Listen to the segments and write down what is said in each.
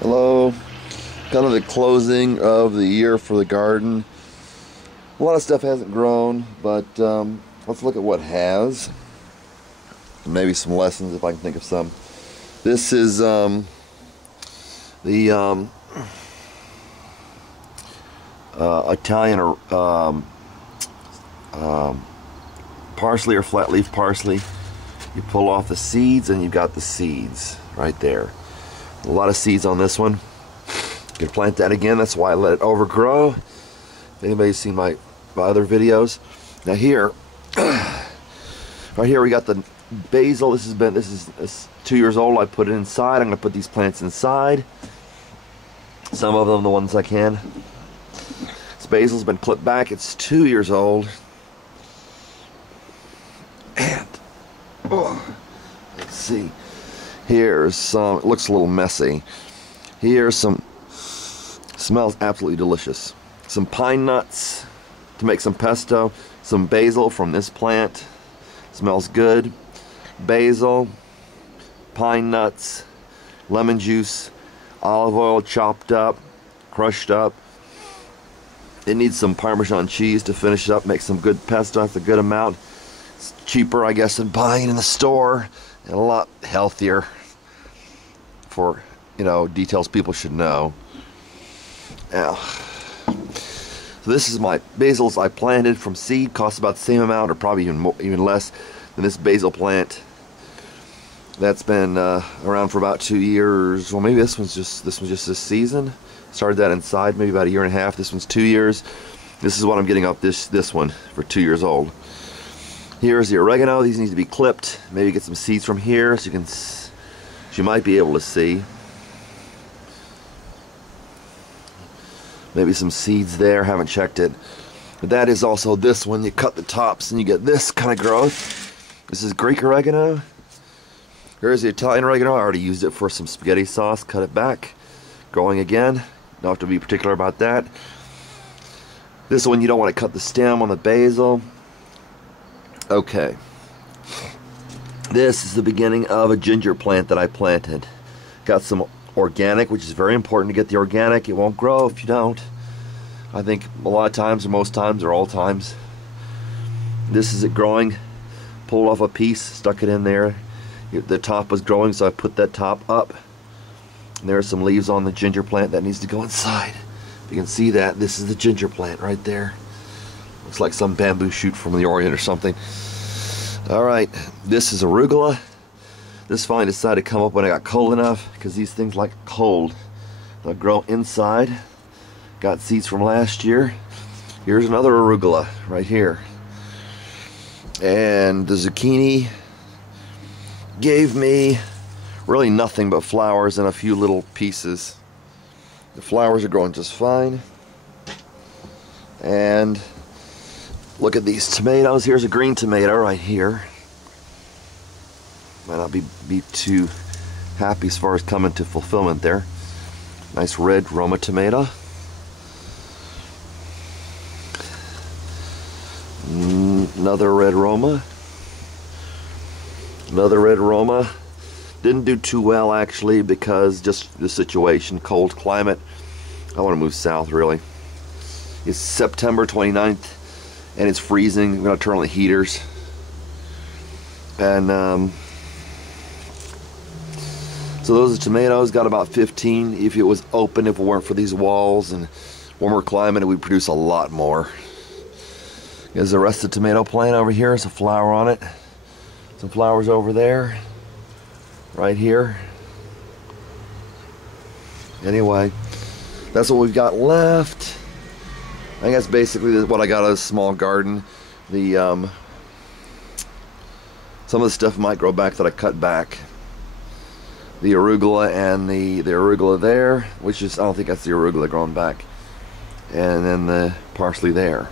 Hello, kind of the closing of the year for the garden. A lot of stuff hasn't grown, but let's look at what has. Maybe some lessons if I can think of some. This is the Italian parsley or flat leaf parsley. You pull off the seeds and you've got the seeds right there. A lot of seeds on this one. You can plant that again. That's why I let it overgrow. If anybody's seen my other videos. Now here, right here we got the basil. This is 2 years old. I put it inside. I'm going to put these plants inside. Some of them, the ones I can. This basil's been clipped back. It's 2 years old. And let's see. Here's some. It looks a little messy. Here's some. Smells absolutely delicious. Some pine nuts to make some pesto. Some basil from this plant. Smells good. Basil, pine nuts, lemon juice, olive oil chopped up, crushed up. It needs some Parmesan cheese to finish it up. Make some good pesto. That's a good amount. It's cheaper, I guess, than buying in the store, and a lot healthier for, details people should know. Now, so this is my basils I planted from seed. Costs about the same amount, or probably even less than this basil plant. That's been around for about 2 years. Well, maybe this one's just this season. Started that inside, maybe about a year and a half. This one's 2 years. This is what I'm getting up this one for 2 years old. Here's the oregano. These need to be clipped. Maybe get some seeds from here so you might be able to see. Maybe some seeds there. Haven't checked it. But that is also this one. You cut the tops and you get this kind of growth. This is Greek oregano. Here's the Italian oregano. I already used it for some spaghetti sauce. Cut it back. Growing again. Don't have to be particular about that. This one you don't want to cut the stem on the basil. Okay. This is the beginning of a ginger plant that I planted. Got some organic, which is very important to get the organic. It won't grow if you don't. I think a lot of times, or most times, or all times. This is it growing. Pulled off a piece, stuck it in there. The top was growing, so I put that top up. And there are some leaves on the ginger plant that needs to go inside. If you can see that, this is the ginger plant right there. Looks like some bamboo shoot from the Orient or something. Alright, this is arugula. This vine decided to come up when I got cold enough, because these things like cold. They'll grow inside. Got seeds from last year. Here's another arugula right here. And the zucchini gave me really nothing but flowers and a few little pieces. The flowers are growing just fine. And look at these tomatoes. Here's a green tomato right here. Might not be too happy as far as coming to fulfillment there. Nice red Roma tomato. Another red Roma. Another red Roma. Didn't do too well actually, because just the situation, cold climate. I want to move south really. It's September 29th and it's freezing. I'm going to turn on the heaters. And so those are tomatoes. Got about 15. If it was open, if it weren't for these walls and warmer climate, it would produce a lot more. There's the rest of the tomato plant over here. There's a flower on it. Some flowers over there. Right here. Anyway, that's what we've got left. I guess basically what I got out of a small garden. The some of the stuff might grow back that I cut back. The arugula and the arugula there, which is, I don't think that's the arugula growing back. And then the parsley there.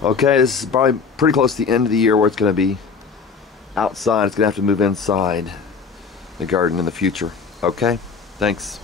Okay, this is probably pretty close to the end of the year where it's going to be outside. It's going to have to move inside the garden in the future. Okay, thanks.